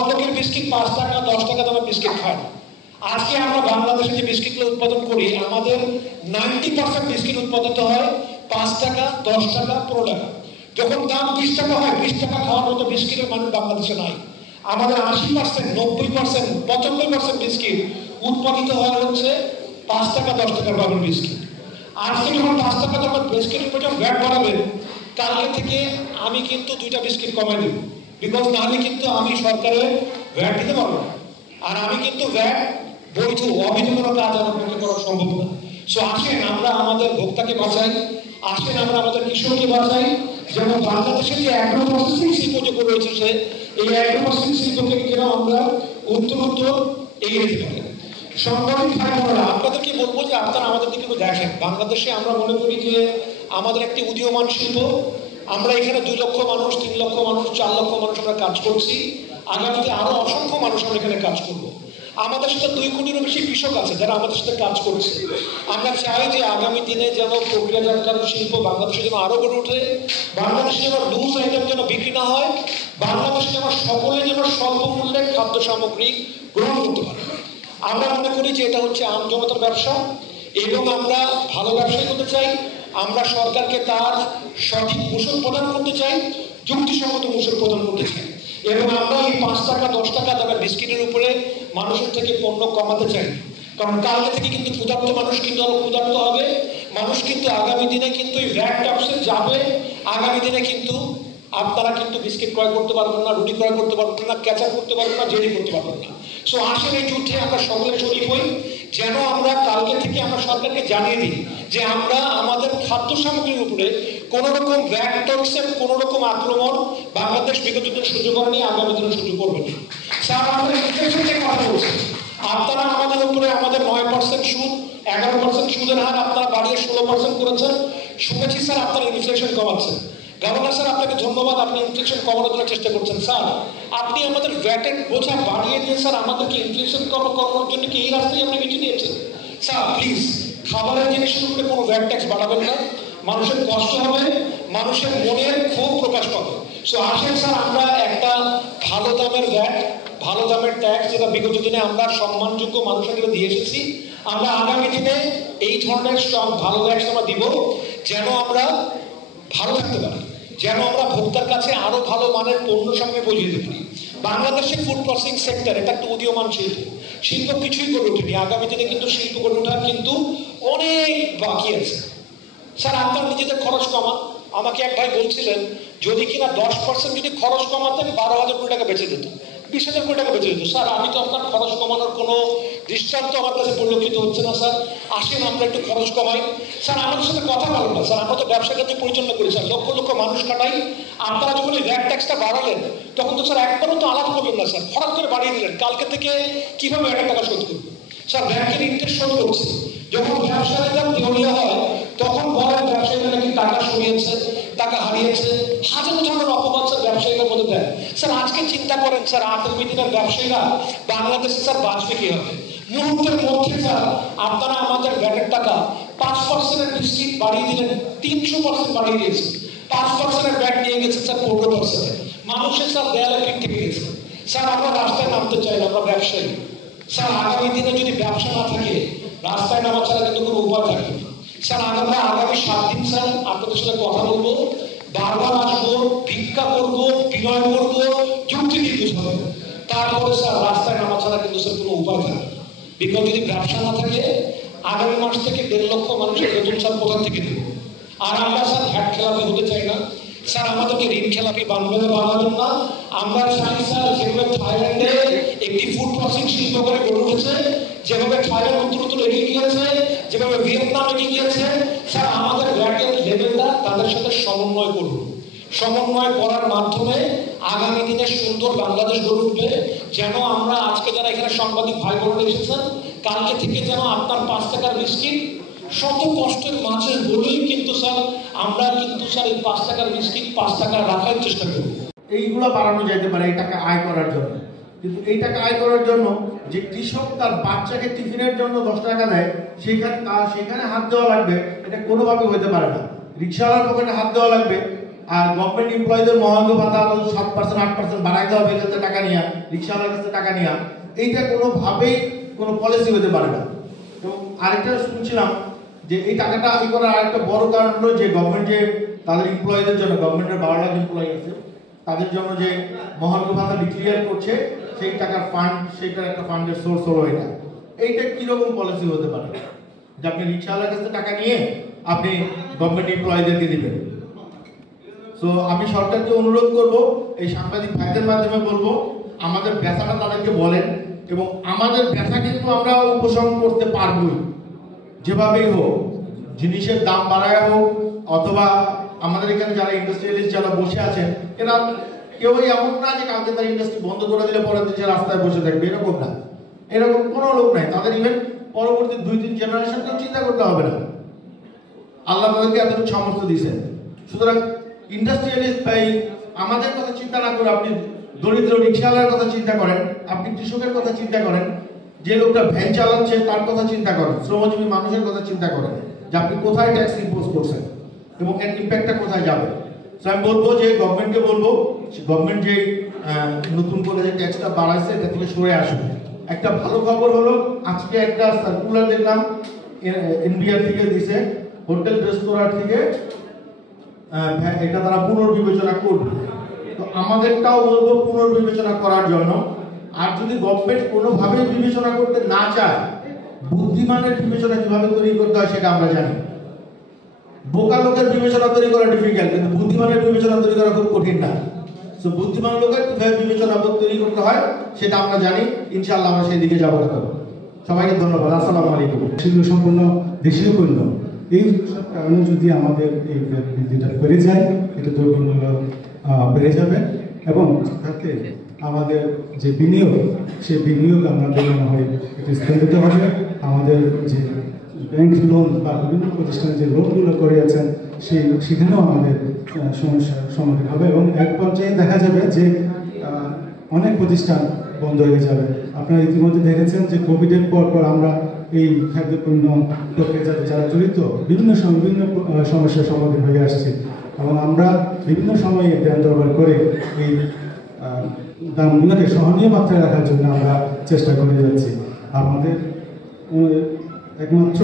বড়লোকের biscuit 5 টাকা 10 টাকা দামের বিস্কিট খায় না। আজকে আমরা বাংলাদেশে যে বিস্কিটগুলো উৎপাদন করি, আমাদের 90% বিস্কিট উৎপাদিত হয় 5 টাকা 10 টাকা 15 টাকা। যখন দাম 20 টাকা হয়, 20 টাকা খাওয়ার মতো বিস্কিটের মানুষ বাংলাদেশে নাই। আমাদের 80%, 90%, 95% বিস্কিট উৎপাদিত হয় হচ্ছে 5 টাকা 10 টাকার দামের বিস্কিট। আজকে যখন 5 টাকা দামের বিস্কিটের উপর যখন ভ্যাট বাড়াবেন, কালকে থেকে আমি কিন্তু 2টা বিস্কিট কমাই দেব, বিকজ নাহলে কিন্তু আমি সরকারের ভ্যাট দিতে পারবো না। আর আমি কিন্তু ভ্যাট বৈধ অবৈধ কোনো কাজ আমার পক্ষে করা সম্ভব না। সো আসেন আমরা আমাদের ভোক্তাকে বাঁচাই, আসেন আমরা আমাদের কৃষককে বাঁচাই। যেমন বাংলাদেশের যে অ্যাগ্রো প্রসেসিং শিল্প যে গড়ে উঠেছে, এই অ্যাগ্রো প্রসেসিং শিল্পকে কিনা আমরা উত্তরোত্তর এগিয়ে দিতে পারি। সাংবাদিক ভাই বোনেরা, আপনাদেরকে বলবো যে আপনারা আমাদের দিকে একটু দেখেন। বাংলাদেশে আমরা মনে করি যে আমাদের একটি উদীয়মান শিল্প। আমরা এখানে 2 লক্ষ মানুষ, 3 লক্ষ মানুষ, 4 লক্ষ মানুষ আমরা কাজ করছি। আগামীতে আরো অসংখ্য মানুষ আমরা এখানে কাজ করবো। আমাদের সাথে 2 কোটিরও বেশি কৃষক আছে যারা আমাদের সাথে কাজ করছে। আমরা চাই যে আগামী দিনে যেন প্রক্রিয়াজাতকরণ শিল্প বাংলাদেশে যেন আরো গড়ে ওঠে, বাংলাদেশে যেন লুজ আইটেম যেন বিক্রি না হয়, বাংলাদেশে যেন সকলে যেন স্বল্প মূল্যে খাদ্য সামগ্রী গ্রহণ করতে পারে। আমরা মনে করি যে এটা হচ্ছে আম জনতার ব্যবসা এবং আমরা ভালো ব্যবসায়ী করতে চাই। আমরা সরকারকে তার সঠিক মূসক প্রদান করতে চাই, যুক্তিসঙ্গত মূসক প্রদান করতে চাই এবং আমরা এই 5 টাকা 10 টাকা দামের বিস্কিটের উপরে মানুষের থেকে পণ্য কমাতে চাই। কারণ কালকে থেকে কিন্তু ক্ষুধার্ত মানুষ কিন্তু আরো ক্ষুধার্ত হবে। মানুষ কিন্তু আগামী দিনে কিন্তু এই ভ্যাট ট্যাক্সে যাবে। আগামী দিনে কিন্তু আপনারা কিন্তু বিস্কিট ক্রয় করতে পারবেন না, রুটি ক্রয় করতে পারবেন না, কেচাপ করতে পারবেন না, জেলি করতে পারবেন না। সো আসেন এই যুদ্ধে আমরা সকলে শরীক হই, যেন আমরা কালকে থেকে আমরা সরকারকে জানিয়ে দিই যে আমরা আমাদের খাদ্য সামগ্রীর উপরে কোন রকম ভ্যাট ট্যাক্সের কোন রকম আক্রমণ বাংলাদেশ বিগত দিনে সহ্য করেনি, আগামী দিনে সহ্য করবে না। স্যার আমাদের ইনফ্লেশন নিয়ে কথা বলছি, আপনারা আমাদের উপরে আমাদের 9% সুদ, 11% সুদের হার আপনারা বাড়িয়ে 16% করেছেন। শুনেছি স্যার আপনারা ইনফ্লেশন কমাচ্ছেন। গভর্নর স্যার আপনাকে ধন্যবাদ, আপনি ইনফ্লেশন কমানোর জন্য চেষ্টা করছেন। স্যার আপনি আমাদের ভ্যাটের বোঝা বাড়িয়ে দিয়ে স্যার আমাদেরকে ইনফ্লেশন কমানোর জন্য কি এই রাস্তায় আপনি বেছে নিয়েছেন? স্যার প্লিজ খাবারের জিনিসের উপরে কোনো ভ্যাট ট্যাক্স বাড়াবেন না, মানুষের কষ্ট হবে, মানুষের মনের ক্ষোভ প্রকাশ পাবে। সো আসেন স্যার আমরা একটা ভালো দামের ভ্যাট, ভালো দামের ট্যাক্স যেটা বিগত দিনে আমরা সম্মানযোগ্য মানুষের দিয়ে এসেছি, আমরা আগামী দিনে এই ধরনের ভালো ট্যাক্স আমরা দিব, যেন আমরা ভালো থাকতে পারি, যেন আমরা ভোক্তার কাছে আরো ভালো মানের পণ্য সামনে পৌঁছে দিতে পারি। বাংলাদেশের ফুড প্রসেসিং সেক্টর এটা একটা উদীয়মান শিল্প, শিল্প কিছুই গড়ে ওঠেনি। আগামী দিনে কিন্তু শিল্প গড়ে ওঠার কিন্তু অনেক বাকি আছে। স্যার আপনার নিজেদের খরচ কমান। আমাকে এক ভাই বলছিলেন যদি কিনা 10% যদি খরচ কমাতেন 12,000 কোটি টাকা বেঁচে যেত, 20,000 কোটি টাকা বেঁচে যেত। স্যার আমি তো আপনার খরচ কমানোর কোনো দৃষ্টান্ত আমার কাছে পরিলক্ষিত হচ্ছে না। স্যার আসেন আমরা একটু খরচ কমাই। স্যার আমাদের সাথে কথা বলেন না। স্যার আমরা তো ব্যবসা ক্ষেত্রে পরিচালনা করি, স্যার লক্ষ লক্ষ মানুষ কাটাই। আপনারা যখন এই ভ্যাট ট্যাক্সটা বাড়ালেন তখন তো স্যার একবারও তো আলাপ করলেন না, স্যার হঠাৎ করে বাড়িয়ে দিলেন। কালকে থেকে কিভাবে 1 টাকা শোধ করবে? স্যার ব্যাংকের ইন্টারেস্ট শোধ করছে। যখন ব্যবসায়ীরা দেউলিয়া হয় তখন বলেন ব্যবসায়ীরা নাকি টাকা সরিয়েছে, টাকা হারিয়েছে, হাজার ধরনের অপবাদ স্যার ব্যবসায়ীদের মধ্যে দেয়। স্যার আজকে চিন্তা করেন স্যার আগামী দিনের ব্যবসায়ীরা বাংলাদেশে স্যার বাঁচবে কি হবে? মুহূর্তের মধ্যে স্যার আপনারা আমাদের ভ্যাটের টাকা 5%-এর বিস্কিট বাড়িয়ে দিলেন, 300% বাড়িয়ে দিয়েছে। 5%-এর ভ্যাট নিয়ে গেছে স্যার 15%। মানুষের স্যার দেয়ালে পিঠ থেকে গেছে। স্যার আমরা রাস্তায় নামতে চাই না, আমরা ব্যবসায়ী। স্যার আগামী দিনে যদি ব্যবসা না থাকে রাস্তায় নামা ছাড়া কিন্তু কোনো উপায় থাকবে না। স্যার আমরা আগামী 7 দিন স্যার আপনাদের সাথে কথা বলবো, বারবার আসবো, ভিক্ষা করবো, বিনয় করবো, যুক্তি দিয়ে বুঝাবো। তারপরে স্যার রাস্তায় নামা ছাড়া কিন্তু স্যার কোনো উপায় থাকবে না। বিকজ যদি ব্যবসা না থাকে আগামী মাস থেকে 1.5 লক্ষ মানুষের বেতন স্যার কোথা থেকে দেবো? আর আমরা স্যার ভ্যাট খেলাপি হতে চাই না। স্যার আমাদেরকে ঋণ খেলাপি বানাবেন না। আমরা চাই স্যার যেভাবে থাইল্যান্ডে একটি ফুড প্রসেসিং শিল্প করে গড়ে উঠেছে, যেভাবে থাইল্যান্ড উত্তরোত্তর এগিয়ে গিয়েছে, যেভাবে ভিয়েতনাম এগিয়ে গিয়েছে, স্যার আমাদের ভ্যাটের লেভেলটা তাদের সাথে সমন্বয় করুন। সমন্বয় করার মাধ্যমে আগামী দিনে সুন্দর বাংলাদেশ গড়ে উঠবে। যেন আমরা আজকে যারা এখানে সাংবাদিক ভাই বোনেরা এসেছেন, কালকে থেকে যেন আপনার 5 টাকার বিস্কিট শত কষ্টের মাঝে বলেই কিন্তু স্যার আমরা কিন্তু স্যার এই 5 টাকার বিস্কিট 5 টাকা রাখার চেষ্টা করব। এইগুলো বাড়ানো যেতে পারে এই টাকা আয় করার জন্য, কিন্তু এই টাকা আয় করার জন্য যে কৃষক তার বাচ্চাকে টিফিনের জন্য 10 টাকা দেয় সেখানে হাত দেওয়া লাগবে, এটা কোনোভাবে হতে পারে না। রিক্সাওয়ালার পকেটে হাত দেওয়া লাগবে, আর গভর্নমেন্ট এমপ্লয়ীদের মহার্ঘ ভাতা আরো 7% 8% বাড়াই দেওয়া হবে এখান থেকে টাকা নিয়ে, রিক্সাওয়ালার কাছে টাকা নিয়ে, এইটা কোনোভাবেই কোনো পলিসি হতে পারে না। এবং আরেকটা শুনছিলাম যে এই টাকাটা আয় করার আরেকটা বড় কারণ হলো যে গভর্নমেন্ট যে তাদের এমপ্লয়ীদের জন্য, গভর্নমেন্টের 12 লাখ এমপ্লয়ি আছে তাদের জন্য যে মহার্ঘ ভাতা ডিক্লিয়ার করছে, সেই টাকার ফান্ড, সেইটার একটা ফান্ডের সোর্স হলো এটা। এইটা কিরকম পলিসি হতে পারে যে আপনি রিক্সাওয়ালার কাছে টাকা নিয়ে আপনি গভর্নমেন্ট এমপ্লয়ীদেরকে দিবেন? সো আমি সরকারকে অনুরোধ করব, এই সাংবাদিক ভাইদের মাধ্যমে বলবো, আমাদের ব্যথাটা তাদেরকে বলেন, এবং আমাদের ব্যথা কিন্তু আমরা উপশম করতে পারবই যেভাবেই হোক, জিনিসের দাম বাড়ায় হোক, অথবা আমাদের এখানে যারা ইন্ডাস্ট্রিয়ালিস্ট যারা বসে আছেন, এরা কেউই এমন না যে কালকে তার ইন্ডাস্ট্রি বন্ধ করে দিলে পরের দিন রাস্তায় বসে থাকবে, এরকম না, এরকম কোনো লোক নাই। তাদের ইভেন পরবর্তী 2-3 জেনারেশনকেও চিন্তা করতে হবে না, আল্লাহ তাদেরকে এতটুকু সামর্থ্য দিয়েছেন। সুতরাং ইন্ডাস্ট্রিয়ালিস্ট ভাই আমাদের কথা চিন্তা না করে আপনি দরিদ্র রিক্সাওয়ালার কথা চিন্তা করেন, আপনি কৃষকের কথা চিন্তা করেন, যে লোকটা ভ্যান চালাচ্ছে তার কথা চিন্তা করেন, শ্রমজীবী মানুষের কথা চিন্তা করেন যে আপনি কোথায় ট্যাক্স ইম্পোজ করছেন এবং এর ইম্প্যাক্টটা কোথায় যাবে। তো আমি বলবো যে গভর্নমেন্টকে বলবো, গভর্নমেন্ট যে নতুন করে যে ট্যাক্সটা বাড়াইছে এটা থেকে সরে আসবে। একটা ভালো খবর হলো আজকে একটা সার্কুলার দেখলাম এনবিআর থেকে দিছে, হোটেল রেস্তোরাঁ থেকে এটা তারা পুনর্বিবেচনা করবে। তো আমাদেরটাও বলবো পুনর্বিবেচনা করার জন্য। আর যদি গভর্নমেন্ট কোনোভাবেই বিবেচনা করতে না চায়, বুদ্ধিমানের বিবেচনা কিভাবে তৈরি করতে হয় সেটা আমরা জানি। বোকা লোকের বিবেচনা তৈরি করা ডিফিকাল্ট, কিন্তু বুদ্ধিমানের বিবেচনা তৈরি করা খুব কঠিন না। তো বুদ্ধিমান লোকের কিভাবে বিবেচনা তৈরি করতে হয় সেটা আমরা জানি, ইনশাআল্লাহ আমরা সেই দিকে যাবো। সবাইকে ধন্যবাদ, আসসালামু আলাইকুম। সেগুলো সম্পূর্ণ দেশীয় পণ্য, এই সব কারণে যদি আমাদের এই বৃদ্ধিটা বেড়ে যায়, এটা দ্রব্যমূল্য বেড়ে যাবে, এবং তাতে আমাদের যে বিনিয়োগ, সেই বিনিয়োগ আমাদের মনে হয় এটা স্থগিত হবে। আমাদের যে ব্যাংক লোন বা বিভিন্ন প্রতিষ্ঠানে যে লোনগুলো করে আছেন সেখানেও আমাদের সমস্যার সম্মুখীন হবে, এবং এক পর্যায়ে দেখা যাবে যে অনেক প্রতিষ্ঠান বন্ধ হয়ে যাবে। আপনারা ইতিমধ্যে দেখেছেন যে কোভিডের পর আমরা এই খাদ্যপণ্য প্রক্রিয়াজাতে যারা জড়িত বিভিন্ন সমস্যার সম্মুখীন হয়ে আসছে, এবং আমরা বিভিন্ন সময়ে ধ্যান দরবার করে এই দামগুলোকে সহনীয় মাত্রায় রাখার জন্য আমরা চেষ্টা করে যাচ্ছি। আমাদের একমাত্র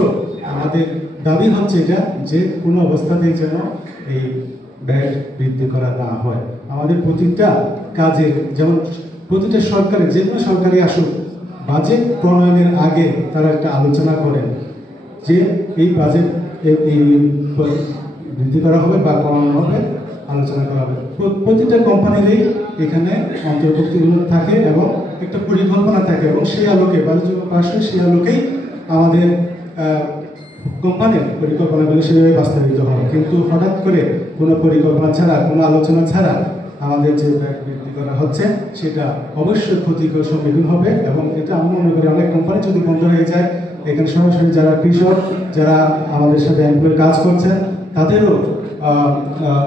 আমাদের দাবি হচ্ছে এটা যে কোনো অবস্থাতেই যেন এই ব্যয় বৃদ্ধি করা না হয়। আমাদের প্রতিটা কাজের, যেমন প্রতিটা সরকারের, যে কোনো সরকারি আসুক, বাজেট প্রণয়নের আগে তারা একটা আলোচনা করেন যে এই বাজেট এই বৃদ্ধি করা হবে বা কমানো হবে, আলোচনা করা হবে। প্রতিটা কোম্পানিরই এখানে অন্তর্ভুক্তিগুলো থাকে এবং একটা পরিকল্পনা থাকে, এবং সেই আলোকে বাণিজ্য পাশে সেই আলোকেই আমাদের কোম্পানির পরিকল্পনাগুলো সেভাবে বাস্তবায়িত হয়। কিন্তু হঠাৎ করে কোনো পরিকল্পনা ছাড়া, কোনো আলোচনা ছাড়া আমাদের যে ব্যয় বৃদ্ধি করা হচ্ছে সেটা অবশ্যই ক্ষতিকর সম্মুখীন হবে, এবং এটা আমি মনে করি অনেক কোম্পানি যদি বন্ধ হয়ে যায়, এখানে সরাসরি যারা কৃষক, যারা আমাদের সাথে এমপ্লয় কাজ করছেন, তাদেরও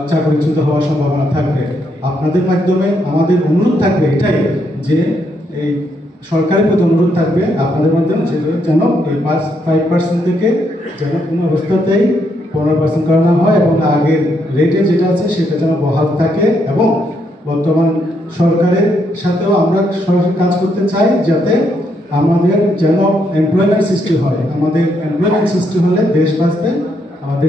চাকরিচ্যুত হওয়ার সম্ভাবনা থাকবে। আপনাদের মাধ্যমে আমাদের অনুরোধ থাকবে এটাই যে এই সরকারের প্রতি অনুরোধ থাকবে আপনাদের মাধ্যমে যেন এই 5% থেকে যেন কোনো অবস্থাতেই 15% করানো হয়, এবং আগের রেটে যেটা আছে সেটা যেন বহাল থাকে। এবং বর্তমান সরকারের সাথেও আমরা সরাসরি কাজ করতে চাই যাতে আমাদের যেন এমপ্লয়মেন্ট সৃষ্টি হয়। আমাদের এমপ্লয়মেন্ট সৃষ্টি হলে দেশ বাঁচবে, আমাদের